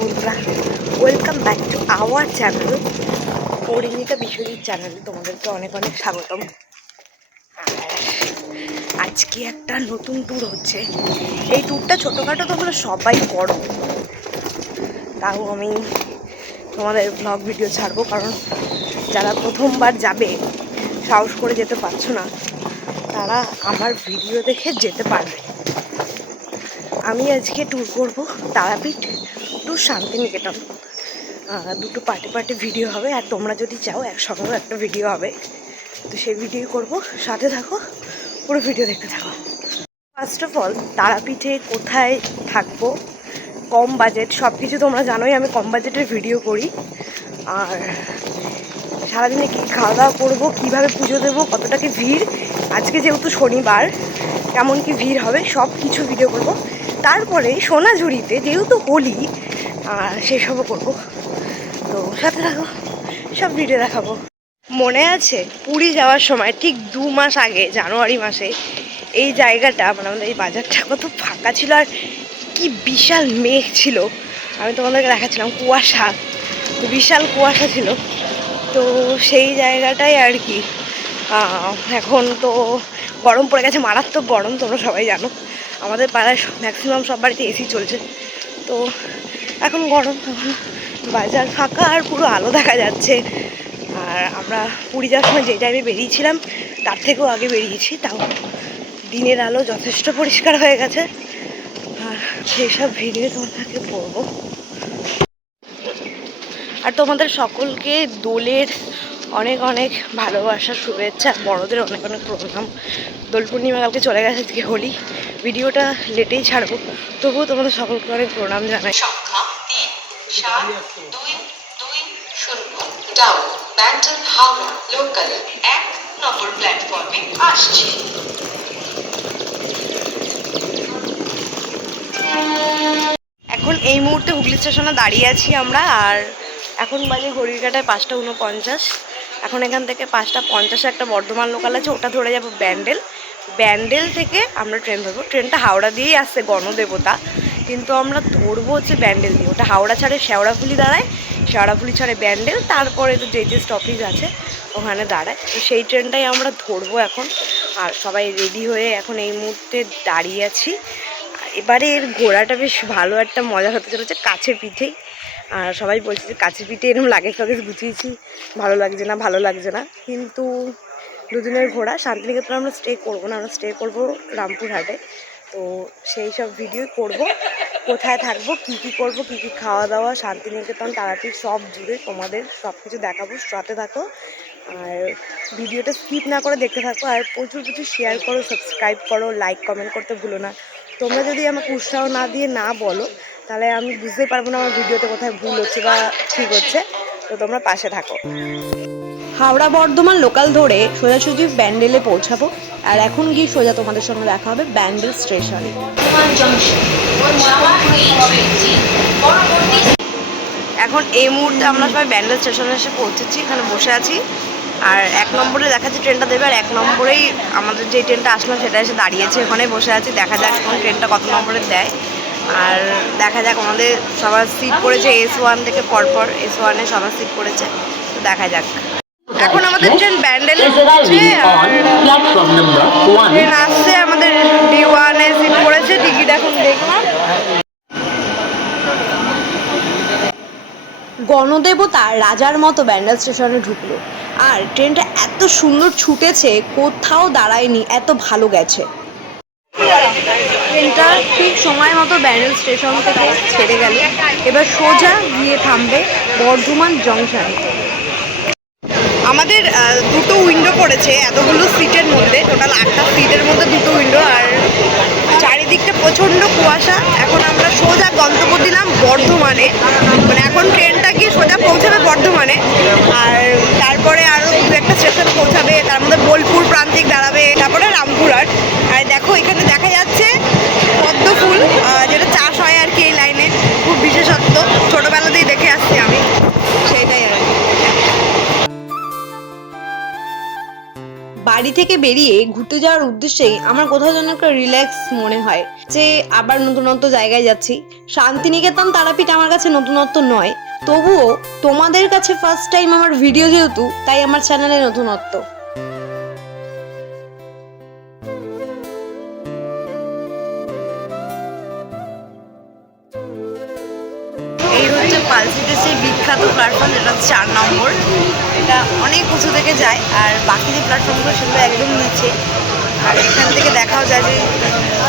বন্ধুরা, welcome back to our channel Parineeta Biswajit চ্যানেলে তোমাদেরকে অনেক অনেক স্বাগতম। আর আজকে একটা নতুন ট্যুর হচ্ছে। এই ট্যুরটা ছোটোখাটো তোমরা সবাই করো, তাও আমি তোমাদের ব্লগ ভিডিও ছাড়বো, কারণ যারা প্রথমবার যাবে সাহস করে যেতে পারছো না তারা আমার ভিডিও দেখে যেতে পারবে। আমি আজকে ট্যুর করব তারাপীঠ টু শান্তিনিকেতন। দুটো পার্টি ভিডিও হবে, আর তোমরা যদি চাও একসঙ্গেও একটা ভিডিও হবে, তো সেই ভিডিও করব। সাথে থাকো, পুরো ভিডিও দেখতে থাকো। ফার্স্ট অফ অল, তারাপীঠে কোথায় থাকবো, কম বাজেট, সব কিছু তোমরা জানোই আমি কম বাজেটের ভিডিও করি। আর সারাদিনে কী খাওয়া দাওয়া করবো, কীভাবে পুজো দেবো, কতটা কি ভিড়, আজকে যেহেতু শনিবার কেমন কি ভিড় হবে, সব কিছু ভিডিও করব। তারপরে সোনাঝুরিতে যেহেতু হোলি, সেসবও করবো। তো সাথে থাকো, সব ভিডিও দেখাবো। মনে আছে পুরী যাওয়ার সময় ঠিক 2 মাস আগে, জানুয়ারি মাসে, এই জায়গাটা মানে আমাদের এই বাজারটা কত ফাঁকা ছিল, আর কি বিশাল মেঘ ছিল। আমি তোমাদেরকে দেখাচ্ছিলাম, কুয়াশা, বিশাল কুয়াশা ছিল। তো সেই জায়গাটাই আর কি এখন তো গরম পড়ে গেছে, মারাত্মক গরম, তোমরা সবাই জানো। আমাদের পাড়ায় ম্যাক্সিমাম সব বাড়িতে এসি চলছে, তো এখন গরম, এখন বাজার ফাঁকা আর পুরো আলো দেখা যাচ্ছে। আর আমরা পুরী যাওয়ার সময় যে টাইমে বেরিয়েছিলাম তার থেকেও আগে বেরিয়েছি, তাও দিনের আলো যথেষ্ট পরিষ্কার হয়ে গেছে। আর সেই সব ভিডিও তোমাদেরকে করবো। আর তোমাদের সকলকে দোলের অনেক অনেক ভালোবাসা, শুভেচ্ছা, বড়দের অনেক অনেক প্রণাম। দোল পূর্ণিমা কালকে চলে গেছে, আজকে হোলি। ভিডিওটা লেটেই ছাড়বো, তবুও তোমাদের সকলকে অনেক প্রণাম জানাই। সংখ্যা 37220 ডাউন ব্যান্ডেল হাওড়া লোকাল 1 নম্বর প্ল্যাটফর্মে আসছে। এখন এই মুহূর্তে হুগলি স্টেশনে দাঁড়িয়ে আছি আমরা, আর এখন বাজে ঘড়ির কাটায় 5:49। এখন এখান থেকে 5:50 একটা বর্ধমান লোকাল আছে, ওটা ধরে যাবো ব্যান্ডেল। ব্যান্ডেল থেকে আমরা ট্রেন ধরবো। ট্রেনটা হাওড়া দিয়েই আসছে, গণদেবতা, কিন্তু আমরা ধরবো হচ্ছে ব্যান্ডেল দিয়ে। ওটা হাওড়া ছাড়ে শেওড়াফুলি দাঁড়ায়, শেওড়াফুলি ছাড়ে ব্যান্ডেল, তারপরে তো যে স্টপেজ আছে ওখানে দাঁড়ায়। তো সেই ট্রেনটাই আমরা ধরবো এখন। আর সবাই রেডি হয়ে এখন এই মুহূর্তে দাঁড়িয়ে আছি। এবারে এর ঘোরাটা বেশ ভালো একটা মজা হতে চলেছে, কাছে পিঠেই। আর সবাই বলছে যে কাছে পিঠে এরকম লাগেজ ফাগেজ গুছিয়েছি, ভালো লাগছে না, ভালো লাগছে না। কিন্তু দুদিনের ঘোরা, শান্তিনিকেতনে আমরা স্টে করবো না, আমরা স্টে করবো রামপুরহাটে। তো সেই সব ভিডিও করব, কোথায় থাকবো, কী কী করবো, কী কী খাওয়া দাওয়া, শান্তিনিকেতন, তারাপীঠ সব জুড়ে তোমাদের সব কিছু দেখাবো। সাথে থাকো, আর ভিডিওটা স্কিপ না করে দেখতে থাকো। আর প্রচুর শেয়ার করো, সাবস্ক্রাইব করো, লাইক কমেন্ট করতে ভুলো না। তোমরা যদি আমাকে উৎসাহ না দিয়ে না বলো, তাহলে আমি বুঝতেই পারবো না আমার ভিডিওতে কোথায় ভুল হচ্ছে বা ঠিক হচ্ছে। তো তোমরা পাশে থাকো। হাওড়া বর্ধমান লোকাল ধরে সোজাসুজি ব্যান্ডেলে পৌঁছাবো। আর এখন গিয়ে সোজা তোমাদের সঙ্গে দেখা হবে ব্যান্ডেল স্টেশনে। এখন এই মুহূর্তে আমরা সবাই ব্যান্ডেল স্টেশনে এসে পৌঁছেছি, এখানে বসে আছি। আর 1 নম্বরে দেখাচ্ছি ট্রেনটা দেবে, আর 1 নম্বরেই আমাদের যে ট্রেনটা আসলো সেটা এসে দাঁড়িয়েছে, ওখানে বসে আছি। দেখা যাক কোন ট্রেনটা কত নম্বরে দেয়। আর দেখা যাক, আমাদের সবার সিট পড়েছে S1 থেকে পরপর, S1-এ সবার সিট পড়েছে, তো দেখা যাক। এখন আমাদের ট্রেন ব্যান্ডেলে পৌঁছে, ট্রেন আসছে, আমাদের D1-এ সিট পড়েছে, টিকিট এখন দেখলাম। গণদেবতা রাজার মতো ব্যান্ডেল স্টেশনে ঢুকলো, আর ট্রেনটা এত সুন্দর ছুটেছে, কোথাও দাঁড়ায়নি, এত ভালো গেছে। ট্রেনটা ঠিক সময় মতো ব্যান্ডেল স্টেশন থেকে ছেড়ে গেল, এবার সোজা গিয়ে থামবে বর্ধমান জংশনে। আমাদের দুটো উইন্ডো পড়েছে এতগুলো সিটের মধ্যে, টোটাল 8টা সিটের মধ্যে 2টো উইন্ডো, আর চারিদিকটা প্রচণ্ড কুয়াশা। এখন আমরা সোজা গন্তব্য দিলাম বর্ধমানে, মানে এখন ট্রেনটা গিয়ে সোজা পৌঁছাবে বর্ধমানে, আর তারপরে আরও 2-একটা স্টেশনে পৌঁছাবে, তার মধ্যে বোলপুর প্রান্তিক দাঁড়াবে, তারপরে রামপুরহাট। আর দেখো এখানে দেখা যাচ্ছে পদ্ম ফুল, যেটা চাষ হয় আর কি এই লাইনে, খুব বিশেষত্ব, ছোটোবেলাতেই দেখে আসছি আমি, সেইটাই আর কি। বাড়ি থেকে বেরিয়ে ঘুরতে যাওয়ার উদ্দেশ্যেই আমার কোথাও যেন একটা রিল্যাক্স মনে হয় যে আবার নতুনত্ব জায়গায় যাচ্ছি। শান্তিনিকেতন তারাপীঠ আমার কাছে নতুনত্ব নয়, তবুও তোমাদের কাছে ফার্স্ট টাইম আমার ভিডিও যেহেতু, তাই আমার চ্যানেলে নতুনত্ব। এই হচ্ছে পালসিটের সেই বিখ্যাত প্ল্যাটফর্ম, যেটা 4 নম্বর। এটা অনেক উঁচু থেকে যায়, আর বাকি যে প্ল্যাটফর্মগুলো সেগুলো একদম নিচে। আর এখান থেকে দেখাও যায় যে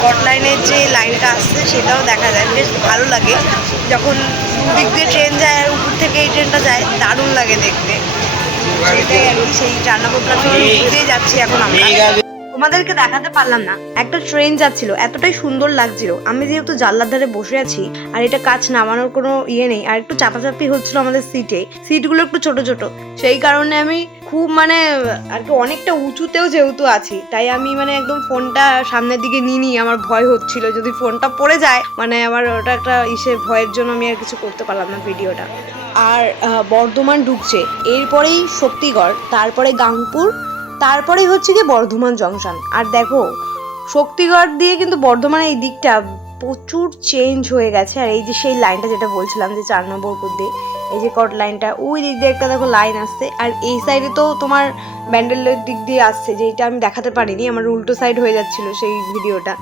কট লাইনের যে লাইনটা আসছে সেটাও দেখা যায়, বেশ ভালো লাগে। যখন দুদিক দিয়ে ট্রেন যায় আর উপর থেকে এই ট্রেনটা যায়, দারুণ লাগে দেখতে। সেটাই আর কি, সেই 4 নম্বর প্ল্যাটফর্মে যাচ্ছি এখন আমরা। তোমাদেরকে দেখাতে পারলাম না, একটা ট্রেন যাচ্ছিল, এতটাই সুন্দর লাগছিল। আমি যেহেতু জানলার ধারে বসে আছি আর এটা কাজ নামানোর কোনো ইয়ে নেই, আর একটু চাপাচাপি হচ্ছিল আমাদের সিটগুলো একটু ছোট ছোট, সেই কারণে আমি খুব আর কি অনেকটা উঁচুতেও যেহেতু আছি, তাই আমি একদম ফোনটা সামনের দিকে নিই। আমার ভয় হচ্ছিল যদি ফোনটা পড়ে যায়, আমার ওটা একটা ভয়ের জন্য আমি আর কিছু করতে পারলাম না ভিডিওটা। আর বর্ধমান ঢুকছে, এরপরেই শক্তিগড়, তারপরে গাংপুর, তারপরেই হচ্ছে কি বর্ধমান জংশন। আর দেখো শক্তিগড় দিয়ে কিন্তু বর্ধমানের এই দিকটা প্রচুর চেঞ্জ হয়ে গেছে। আর এই যে সেই লাইনটা যেটা বলছিলাম যে 4 নম্বর উপর দিয়ে, এই যে কট লাইনটা, ওই দিক দিয়ে একটা দেখো লাইন আসছে। আর এই সাইডে তো তোমার ব্যান্ডেলের দিক দিয়ে আসছে, যেটা আমি দেখাতে পারিনি, আমার উল্টো সাইড হয়ে যাচ্ছিল সেই ভিডিওটা।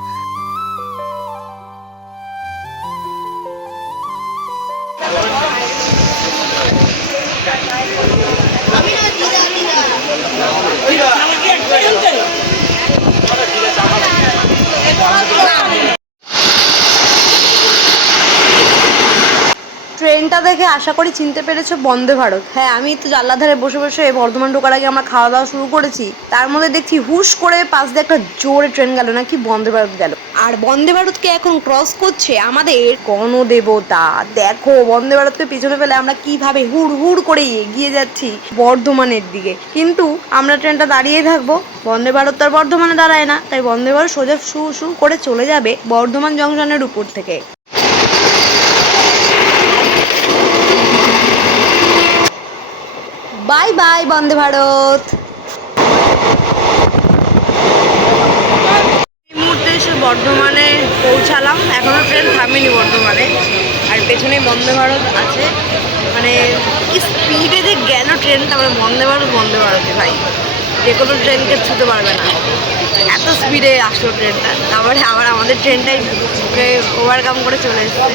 ট্রেনটা দেখে আশা করি চিনতে পেরেছো, বন্দে ভারত। হ্যাঁ, আমি তো জানলার ধারে বসে বসে বর্ধমান ঢোকার আগে আমরা খাওয়া দাওয়া শুরু করেছি, তার মধ্যে দেখছি হুশ করে পাশ দিয়ে একটা জোরে ট্রেন গেল, নাকি বন্দে ভারত গেল। আর বন্দে ভারতকে এখন ক্রস করছে আমাদের গণদেবতা। দেখো বন্দে ভারতকে পিছনে ফেলে আমরা কিভাবে হুড় হুড় করে এগিয়ে যাচ্ছি বর্ধমানের দিকে, কিন্তু আমরা ট্রেনটা দাঁড়িয়ে থাকবো। বন্দে ভারত তার বর্ধমানে দাঁড়ায় না, তাই বন্দে ভারত সোজা শু শু করে চলে যাবে বর্ধমান জংশনের উপর থেকে। Bye bye Vande Bharat. এই মুহূর্তে এসে বর্ধমানে পৌঁছালাম, এখনো ট্রেন থামেনি বর্ধমানে, আর পেছনে বন্দে ভারত আছে। কি স্পিডে যে গেল ট্রেনটা, বন্দে ভারতে ভাই যে কোনো ট্রেনকে ছুতে পারবে না, এত স্পিডে আসলো ট্রেনটা। তারপরে আবার আমাদের ট্রেনটাই ওভারকাম করে চলে এসেছে।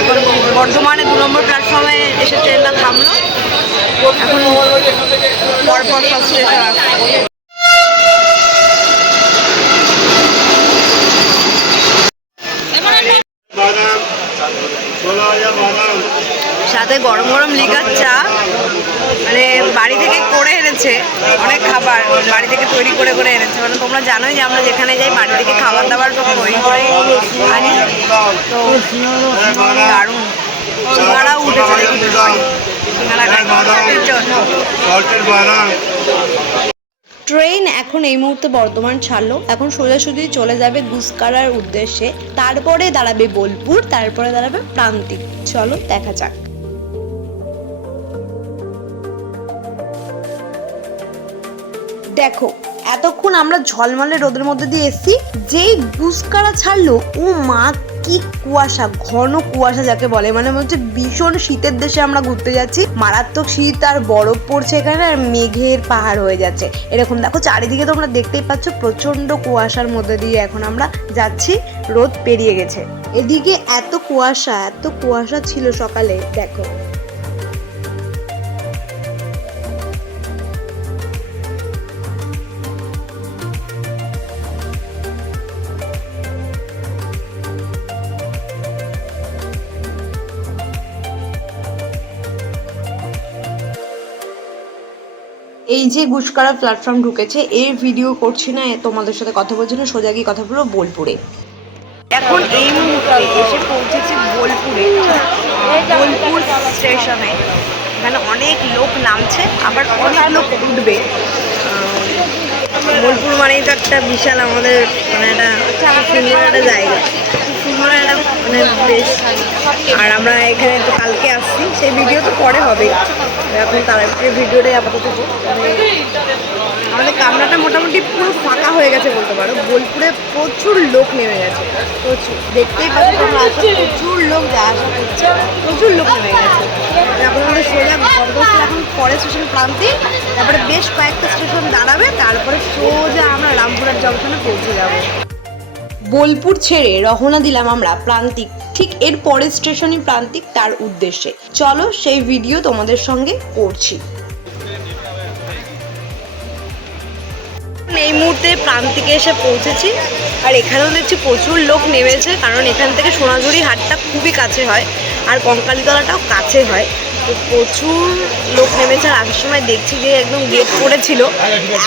এখন বর্ধমানে 2 নম্বর প্ল্যাটফর্মে এসে ট্রেনটা থামলো, এখন পরপর সব স্টেশন আসছে। সাথে গরম গরম লিকার চা, বাড়ি থেকে করে এনেছে, অনেক খাবার বাড়ি থেকে তৈরি করে করে এনেছে। তোমরা জানোই যে আমরা যেখানে যাই বাড়ি থেকে খাবার দাবার তো তৈরি করে আনি, তো দারুণ সিঙ্গাড়াও উঠেছে, দেখি সিঙ্গাড়া খাই। ট্রেন এখন এই মুহূর্তে বর্ধমান ছাড়লো, এখন সোজাসুজি চলে যাবে গুসকারার উদ্দেশ্যে, তারপরে দাঁড়াবে বোলপুর, তারপরে দাঁড়াবে প্রান্তিক। চলো দেখা যাক। দেখো এতক্ষণ আমরা ঝলমলে রোদের মধ্যে দিয়ে এসছি, যেই গুসকারা ছাড়লো, ও মা কি কুয়াশা, ঘন কুয়াশা যাকে বলে, হচ্ছে ভীষণ শীতের দেশে আমরা ঘুরতে যাচ্ছি। মারাত্মক শীত আর বরফ পড়ছে এখানে, আর মেঘের পাহাড় হয়ে যাচ্ছে এরকম। দেখো চারিদিকে তোমরা দেখতেই পাচ্ছ, প্রচন্ড কুয়াশার মধ্যে দিয়ে এখন আমরা যাচ্ছি, রোদ পেরিয়ে গেছে। এদিকে এত কুয়াশা ছিল সকালে, দেখো। এই যে গুসকারা প্ল্যাটফর্ম ঢুকেছে, এর ভিডিও করছি না, তোমাদের সাথে কথা বলছি না, সোজা গিয়ে কথা বলবো বোলপুরে। এখন এই মুহূর্তে এসে পৌঁছেছি বোলপুরে, বোলপুর স্টেশনে। এখানে অনেক লোক নামছে, আবার অনেক লোক উঠবে। বোলপুর মানেই তো একটা বিশাল আমাদের একটা সুন্দর একটা জায়গা, সুন্দর একটা মানে বেশ। আর আমরা এখানে তো কালকে আসছি, সেই ভিডিও তো পরে হবে। এখন তারাপীঠের ভিডিওটাই আপাতত আমাদের কামরাটা মোটামুটি পুরো ফাঁকা হয়ে গেছে বলতে পারো। বোলপুরে প্রচুর লোক নেমে গেছে, প্রচুর। দেখতেই পাচ্ছ তোমরা, আসা প্রচুর লোক যা আসা করছে, প্রচুর লোক নেমে গেছে। এখন আমাদের সোজা গড়বস্ত, এখন পরে স্টেশন প্রান্তিক, তারপরে বেশ কয়েকটা স্টেশন দাঁড়াবে, তারপরে সোজা আমরা রামপুরহাট জংশনে পৌঁছে যাবো। বোলপুর ছেড়ে রওনা দিলাম আমরা প্রান্তিক, ঠিক এর পরের স্টেশনই প্রান্তিক, তার উদ্দেশ্যে। চলো সেই ভিডিও তোমাদের সঙ্গে করছি। এই মুহূর্তে প্রান্তিকে এসে পৌঁছেছি, আর এখানেও দেখছি প্রচুর লোক নেমেছে, কারণ এখান থেকে সোনাঝুরি হাটটা খুবই কাছে হয়, আর কঙ্কালীতলাটাও কাছে হয়। তো প্রচুর লোক নেমেছে। আর আসার সময় দেখছি যে একদম গেট পড়েছিল,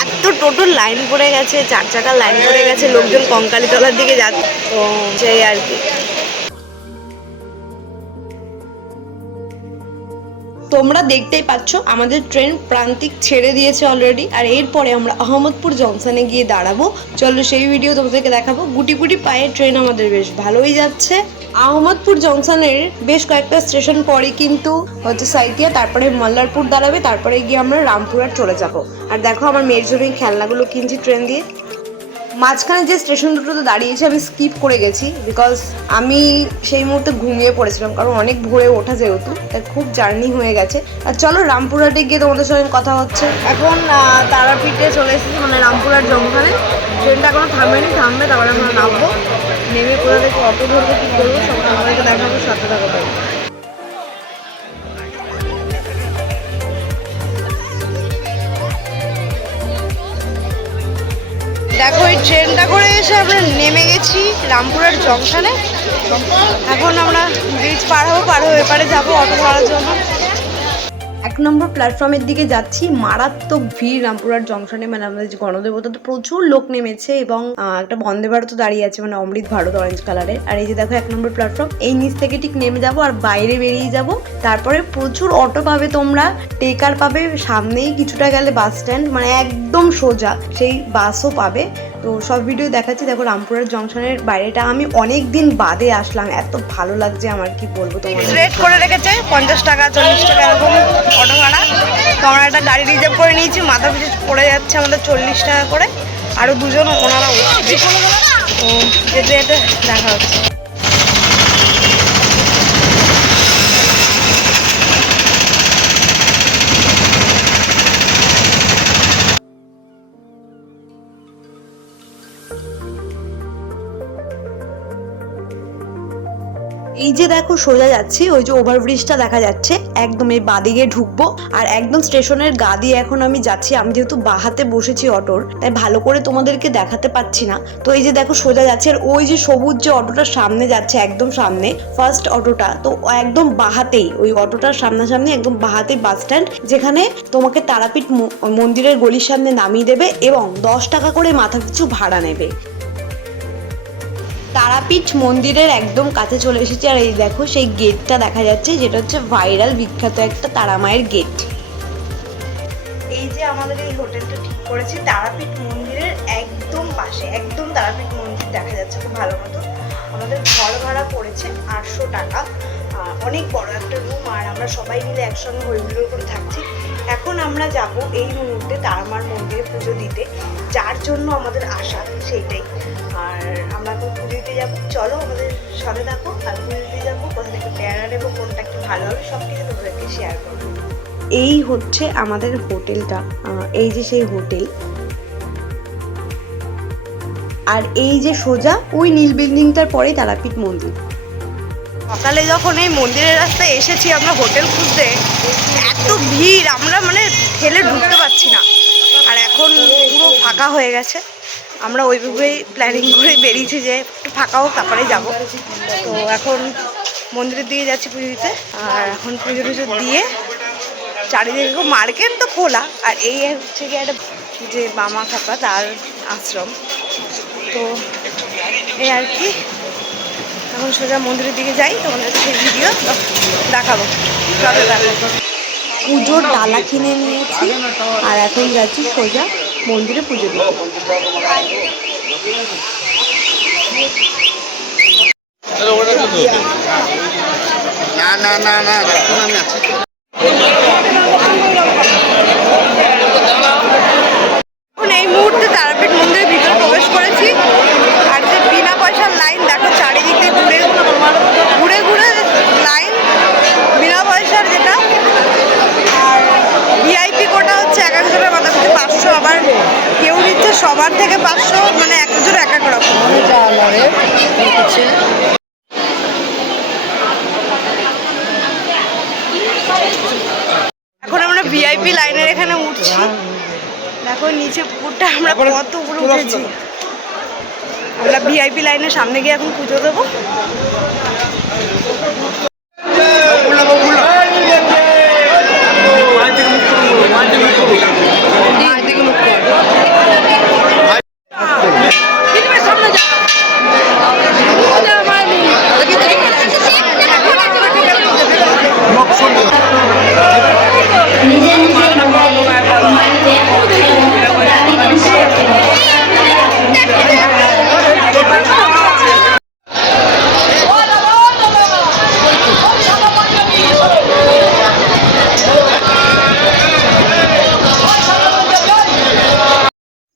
এত টোটো লাইন পড়ে গেছে, 4 চাকার লাইন পড়ে গেছে, লোকজন কঙ্কালীতলার দিকে যাচ্ছে। তো সেই আর কি। তোমরা দেখতেই পাচ্ছ আমাদের ট্রেন প্রান্তিক ছেড়ে দিয়েছে অলরেডি, আর এরপরে আমরা আহমদপুর জংশনে গিয়ে দাঁড়াবো। চলো সেই ভিডিও তোমাদেরকে দেখাবো। গুটি গুটি পায়ে ট্রেন আমাদের বেশ ভালোই যাচ্ছে। আহমদপুর জংশনের বেশ কয়েকটা স্টেশন পরে কিন্তু হচ্ছে সাইতিয়া, তারপরে মল্লারপুর দাঁড়াবে, তারপরে গিয়ে আমরা রামপুরহাট চলে যাব। আর দেখো আমার মেয়ের জন্য খেলনাগুলো কিনছি ট্রেন দিয়ে। মাঝখানে যে স্টেশন দুটোতে দাঁড়িয়েছি আমি স্কিপ করে গেছি, বিকজ আমি সেই মুহূর্তে ঘুমিয়ে পড়েছিলাম, কারণ অনেক ভোরে ওঠা যেহেতু, তাই খুব জার্নি হয়ে গেছে। আর চলো রামপুরহাটে গিয়ে তোমাদের সঙ্গে কথা হচ্ছে। এখন তারাপীঠে চলে এসেছি, মানে রামপুরহাট জংশনে। ট্রেনটা এখনো থামবে, তারপরে আমরা নামবো। নেমে কোথা থেকে অটো ধরবো, কী করবো সব তোমাদেরকে দেখাবো, সাথে থাকো তাই। দেখো এই ট্রেনটা করে এসে আমরা নেমে গেছি রামপুরহাট জংশনে। এখন আমরা ব্রিজ পার হয়ে এপারে যাবো অটো ধরার জন্য। 1 নম্বর প্ল্যাটফর্মের দিকে যাচ্ছি। মারাত্মক ভিড় রামপুরহাট জংশনে, মানে আমাদের যে গণদেবতা, তো প্রচুর লোক নেমেছে, এবং একটা বন্দে ভারত দাঁড়িয়ে আছে, মানে অমৃত ভারত অরেঞ্জ কালারের। আর এই যে দেখো 1 নম্বর প্ল্যাটফর্ম, এই নিচ থেকে ঠিক নেমে যাবো আর বাইরে বেরিয়ে যাব। তারপরে প্রচুর অটো পাবে তোমরা, টেকার পাবে, সামনেই কিছুটা গেলে বাস স্ট্যান্ড, মানে একদম সোজা সেই বাসও পাবে। তো সব ভিডিও দেখাচ্ছি। দেখো রামপুরহাট জংশনের বাইরেটা আমি অনেক দিন বাদে আসলাম, এত ভালো লাগছে আমার, কি বলবো তোমার। রেট করে রেখেছে 50 টাকা 40 টাকা এরকম অটো ভাড়া। তো আমরা একটা গাড়ি রিজার্ভ করে নিয়েছি, মাথা পিছু পড়ে যাচ্ছে আমাদের 40 টাকা করে। আরও দুজন ওনারা উঠবে, তো যেতে যেতে দেখা হচ্ছে। এই যে দেখো সোজা যাচ্ছি, ওই যে ওভারব্রিজটা দেখা যাচ্ছে, একদম এই বাদিকে ঢুকবো। আর একদম স্টেশনের গা দিয়ে এখন আমি যাচ্ছি। আমি যেহেতু বাহাতে বসেছি অটোর, তাই ভালো করে তোমাদেরকে দেখাতে পাচ্ছি না। তো এই যে দেখো সোজা যাচ্ছে, আর ওই যে সবুজ যে অটোটার সামনে যাচ্ছে, একদম সামনে ফার্স্ট অটোটা, তো একদম বাহাতেই ওই অটোটার সামনাসামনি একদম বাহাতেই বাস স্ট্যান্ড, যেখানে তোমাকে তারাপীঠ মন্দিরের গলির সামনে নামিয়ে দেবে, এবং 10 টাকা করে মাথা পিছু ভাড়া নেবে। তারাপীঠ মন্দিরের একদম কাছে চলে এসেছি। আর এই দেখো সেই গেটটা দেখা যাচ্ছে, যেটা হচ্ছে ভাইরাল বিখ্যাত একটা তারামায়ের গেট। এই যে আমাদের এই হোটেলটা ঠিক করেছি তারাপীঠ মন্দিরের একদম পাশে, একদম তারাপীঠ মন্দির দেখা যাচ্ছে খুব ভালো মতো। আমাদের ঘর ভাড়া পড়েছে 800 টাকা, অনেক বড় একটা রুম, আর আমরা সবাই মিলে একসঙ্গে হইহুল্লোড় করে থাকছি। এখন আমরা যাব এই মুহূর্তে তারামার মন্দিরে পুজো দিতে, যার জন্য আমাদের আশা সেইটাই। আর আমরা এখন পুজো দিতে যাবো, চলো আমাদের সাথে থাকো। আর পুজো দিতে যাবো, কোথা থেকে পেয়ারা নেবো, কোনটা একটু ভালো হবে, সব কিছু তোমাদেরকে শেয়ার করবো। এই হচ্ছে আমাদের হোটেলটা, এই যে সেই হোটেল। আর এই যে সোজা ওই নীল বিল্ডিংটার পরেই তারাপীঠ মন্দির। সকালে যখন এই মন্দিরের রাস্তায় এসেছি আমরা হোটেল খুঁজতে, এত ভিড়, আমরা মানে ঠেলে ঢুকতে পারছি না। আর এখন পুরো ফাঁকা হয়ে গেছে। আমরা ওইভাবেই প্ল্যানিং করে বেরিয়েছি যে একটু ফাঁকা হোক তারপরে যাবো। তো এখন মন্দিরের দিকে যাচ্ছি পুজো দিতে। আর এখন পুজো টুজো দিয়ে চারিদিকে মার্কেট তো খোলা, আর এই হচ্ছে গিয়ে একটা যে বামা খাপা তার আশ্রম। তো এই আর কি, এখন সোজা মন্দিরের দিকে যাই, তোমাদের সেই ভিডিও দেখাবো। চলো দেখাবো। পুজোর ডালা কিনে নিয়েছি, আর এখন যাচ্ছি সোজা মন্দিরে পুজো দিতে। না না না না রাখুন, আমি আছি। এখন এই মুহূর্তে তারাপীঠ মন্দিরের ভিতরে প্রবেশ করেছি। আর যে বিনা পয়সার লাইন দেখো, চারিদিক দিয়ে ঘুরে ঘুরে ঘুরে লাইন বিনা পয়সার যেটা। আর ভিআইপি কোটা হচ্ছে এক একজনের মাথা পিছু 500, আবার কেউ নিচ্ছে সবার থেকে 500, মানে এক একজন এক এক রকম। এখন আমরা ভিআইপি লাইনের এখানে উঠছি। দেখো নিচে পুকুরটা আমরা কত উপরে উঠেছি। আমরা ভিআইপি লাইনের সামনে গিয়ে এখন পুজো দেবো।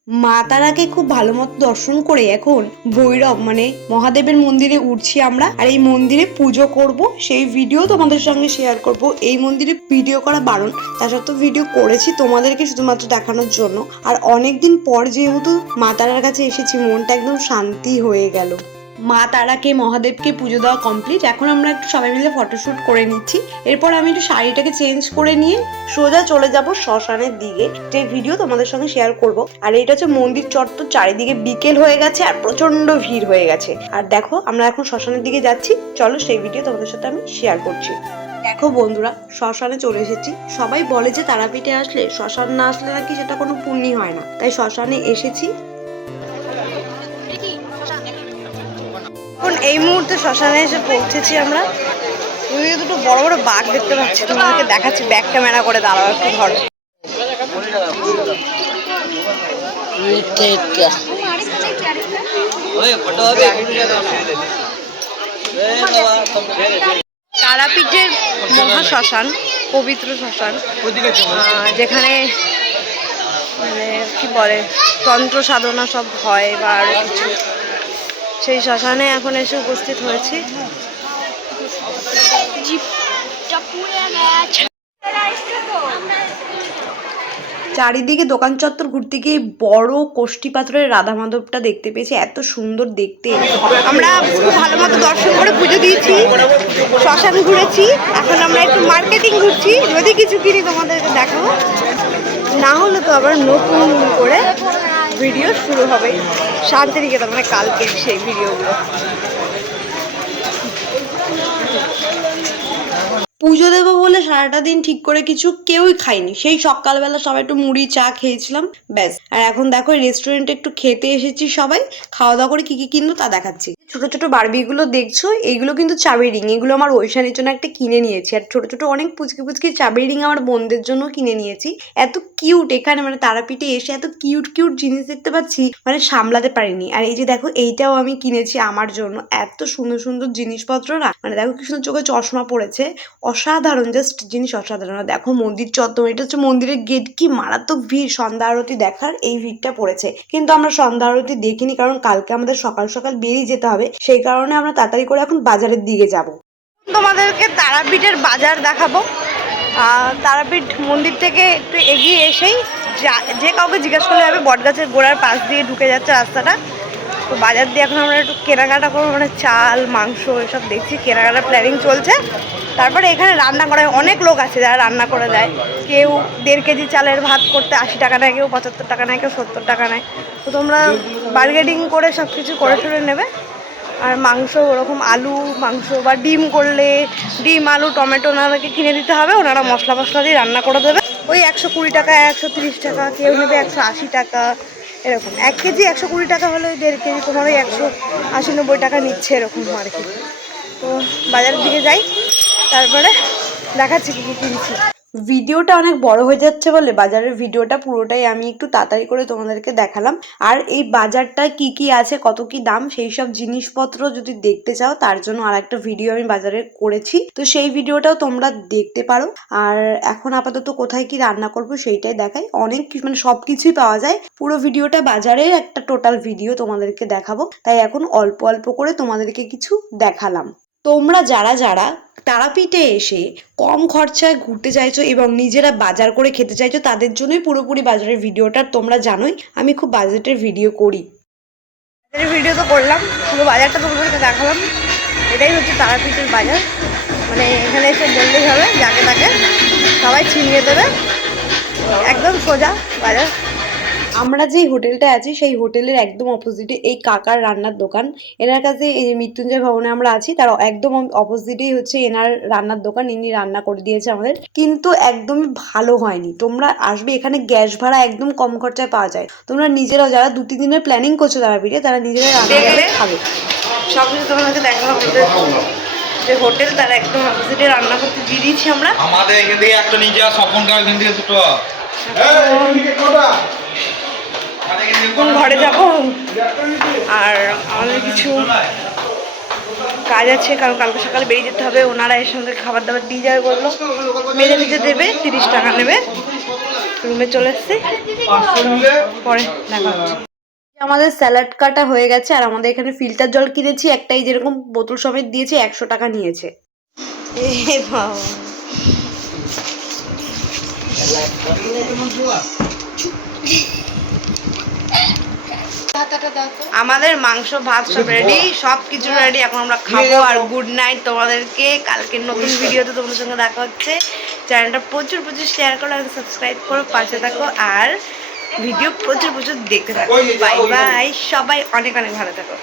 মা তারাকে খুব ভালো মতো দর্শন করে এখন ভৈরব মানে মহাদেবের মন্দিরে উঠছি আমরা। আর এই মন্দিরে পুজো করব, সেই ভিডিও তোমাদের সঙ্গে শেয়ার করব। এই মন্দিরে ভিডিও করা বারণ, তা সত্ত্বেও ভিডিও করেছি তোমাদেরকে শুধুমাত্র দেখানোর জন্য। আর অনেকদিন পর যেহেতু মা তারার কাছে এসেছি, মনটা একদম শান্তি হয়ে গেল। মা তারাকে মহাদেবকে পুজো দেওয়া কমপ্লিট। এখন আমরা একটু সবাই মিলে ফটোশ্যুট করে নিচ্ছি। এরপর আমি একটু শাড়িটাকে চেঞ্জ করে নিয়ে সোজা চলে যাব শ্মশানের দিকে, যে ভিডিও তোমাদের সঙ্গে শেয়ার করব। আর এটা হচ্ছে মন্দির চত্বর, চারিদিকে বিকেল হয়ে গেছে আর প্রচন্ড ভিড় হয়ে গেছে। আর দেখো আমরা এখন শ্মশানের দিকে যাচ্ছি, চলো সেই ভিডিও তোমাদের সাথে আমি শেয়ার করছি। দেখো বন্ধুরা, শ্মশানে চলে এসেছি। সবাই বলে যে তারাপীঠে আসলে শ্মশান না আসলে নাকি সেটা কোনো পুণ্যি হয় না, তাই শ্মশানে এসেছি। এখন এই মুহূর্তে শ্মশানে এসে পৌঁছেছি আমরা। ওইদিকে দুটো বড় বড় বাঘ দেখতে পাচ্ছি, তোমাদেরকে দেখাচ্ছি। ব্যাক ক্যামেরা করে দাঁড়াও একটু, ধরো। তারাপীঠের মহা শ্মশান, পবিত্র শ্মশান, যেখানে মানে কি বলে তন্ত্র সাধনা সব হয় বা আরো কিছু, সেই শ্মশানে এখন এসে উপস্থিত হয়েছি। চারিদিকে দোকান চত্বর ঘুরতে গিয়ে বড় কোষ্ঠী পাথরের রাধা মাধবটা দেখতে পেয়েছি, এত সুন্দর দেখতে। আমরা খুব ভালো মতো দর্শন করে পুজো দিয়েছি, শ্মশান ঘুরেছি। এখন আমরা একটু মার্কেটিং ঘুরছি, যদি কিছু কিনি তোমাদেরকে দেখাবো, না হলে তো আবার নতুন করে ভিডিও শুরু হবে শান্তিনিকেতন, মানে কালকে সেই ভিডিওগুলো। পুজো দেবো বলে সারাটা দিন ঠিক করে কিছু কেউই খাইনি। সেই সকালবেলা সবাই একটু মুড়ি চা খেয়েছিলাম, ব্যাস। আর এখন দেখো রেস্টুরেন্টে একটু খেতে এসেছি সবাই। খাওয়া দাওয়া করে কি কি কিনলো তা দেখাচ্ছি। ছোট ছোট বারবিগুলো দেখছো, এইগুলো কিন্তু চাবি রিং। এগুলো আমার ঐশানীর জন্য একটা কিনে নিয়েছি। আর ছোট ছোট অনেক পুচকি পুচকি চাবি রিং আমার বোনদের জন্য কিনে নিয়েছি। এত কিউট এখানে, মানে তারাপীঠে এসে এত কিউট কিউট জিনিস দেখতে পাচ্ছি, মানে সামলাতে পারিনি। আর এই যে দেখো, এইটাও আমি কিনেছি আমার জন্য। এত সুন্দর সুন্দর জিনিসপত্র না, মানে দেখো কি সুন্দর, চোখে চশমা পড়েছে, অসাধারণ, জাস্ট জিনিস অসাধারণ। দেখো মন্দির চত্বর, এটা হচ্ছে মন্দিরের গেট। কি মারাত্মক ভিড় সন্ধ্যা আরতি দেখার, এই ভিড়টা পড়েছে। কিন্তু আমরা সন্ধ্যা আরতি দেখিনি, কারণ কালকে আমাদের সকাল সকাল বেরিয়ে যেতে হবে। সেই কারণে আমরা তাড়াতাড়ি করে এখন বাজারের দিকে যাব। তোমাদেরকে তারাপীঠের বাজার দেখাবো। তারাপীঠ মন্দির থেকে একটু এগিয়ে এসেই যে কাউকে জিজ্ঞাসা করলে হবে, বটগাছের গোড়ার পাশ দিয়ে ঢুকে যাচ্ছে রাস্তাটা। তো বাজার দিয়ে এখন আমরা একটু কেনাকাটা করবো, মানে চাল মাংস এসব দেখছি, কেনাকাটার প্ল্যানিং চলছে। তারপরে এখানে রান্না করা অনেক লোক আছে যারা রান্না করে দেয়। কেউ 1.5 কেজি চালের ভাত করতে 80 টাকা নেয়, কেউ 75 টাকা নেয়, কেউ 70 টাকা নেয়। তো তোমরা বার্গেনিং করে সব কিছু করে টরে নেবে। আর মাংস ওরকম আলু মাংস বা ডিম করলে ডিম আলু টমেটো ওনাদেরকে কিনে দিতে হবে, ওনারা মশলা মশলা দিয়ে রান্না করে দেবে। ওই 120 টাকা 130 টাকা, কেউ নেবে 180 টাকা এরকম। 1 কেজি 120 টাকা হলে 1.5 কেজি তোমার ওই 180-90 টাকা নিচ্ছে এরকম আর কি। তো বাজারের দিকে যাই, তারপরে দেখাচ্ছি কি কি কিনছি। ভিডিওটা অনেক বড় হয়ে যাচ্ছে বলে বাজারের ভিডিওটা পুরোটাই আমি একটু তাড়াতাড়ি করে তোমাদেরকে দেখালাম। আর এই বাজারটা কি কি আছে, কত কি দাম, সেই সব জিনিসপত্র যদি দেখতে চাও তার জন্য আর একটা ভিডিও আমি বাজারে করেছি, তো সেই ভিডিওটাও তোমরা দেখতে পারো। আর এখন আপাতত কোথায় কি রান্না করব সেইটাই দেখাই। অনেক মানে সব কিছুই পাওয়া যায়, পুরো ভিডিওটা বাজারের একটা টোটাল ভিডিও তোমাদেরকে দেখাবো, তাই এখন অল্প অল্প করে তোমাদেরকে কিছু দেখালাম। তোমরা যারা যারা তারাপীঠে এসে কম খরচায় ঘুরতে চাইছো এবং নিজেরা বাজার করে খেতে চাইছো তাদের জন্যই পুরোপুরি বাজারের ভিডিওটা। তোমরা জানোই আমি খুব বাজেটের ভিডিও করি। বাজারের ভিডিও তো করলাম, পুরো বাজারটা তোমাদেরকে দেখালাম। এটাই হচ্ছে তারাপীঠের বাজার, মানে এখানে এসে বললেই হবে, যাকে তাকে সবাই ছিনিয়ে দেবে, একদম সোজা বাজার। আমরা যেই হোটেলটা আছি সেই হোটেলের একদম অপোজিটে এই কাকার রান্নার দোকান। এনার কাছে এই যে মৃত্যুঞ্জয় ভবনে আমরা আছি তার একদম অপোজিটেই হচ্ছে এনার রান্নার দোকান। ইনি রান্না করে দিয়েছে আমাদের, কিন্তু একদমই ভালো হয়নি। তোমরা আসবে, এখানে গ্যাস ভাড়া একদম কম খরচায় পাওয়া যায়। তোমরা নিজেরাও যারা 2-3 দিনের প্ল্যানিং করছো তারাপীঠে, তারা নিজেরা রান্না করে খাবে। সব কিছু তোমাদেরকে দেখাবো। যে হোটেল তার একদম অপোজিটে রান্না করতে দিয়ে দিয়েছি আমরা। আমাদের এখান থেকে একটা নিয়ে যাওয়া, স্বপনটা এখান থেকে দুটো। এখন ঘরে যাব, আর আমাদের কিছু কাজ আছে, কারণ কালকে সকালে বেরিয়ে যেতে হবে। ওনারা এর সঙ্গে খাবার দাবার দিয়ে যাবে বললো, মেজে মেজে দেবে, 30 টাকা নেবে। রুমে চলে এসছি, পরে দেখা হচ্ছে। আমাদের স্যালাড কাটা হয়ে গেছে, আর আমাদের এখানে ফিল্টার জল কিনেছি একটাই, যেরকম বোতল সমেত দিয়েছে, 100 টাকা নিয়েছে। এ বাবা, আমাদের মাংস ভাত সব রেডি, সব কিছু রেডি, এখন আমরা খাবো। আর গুড নাইট তোমাদেরকে, কালকের নতুন ভিডিওতে তোমাদের সঙ্গে দেখা হচ্ছে। চ্যানেলটা প্রচুর প্রচুর শেয়ার করো, আর সাবস্ক্রাইব করো, পাশে থাকো, আর ভিডিও প্রচুর প্রচুর দেখতে থাকো। বাই বাই, সবাই অনেক অনেক ভালো থাকো।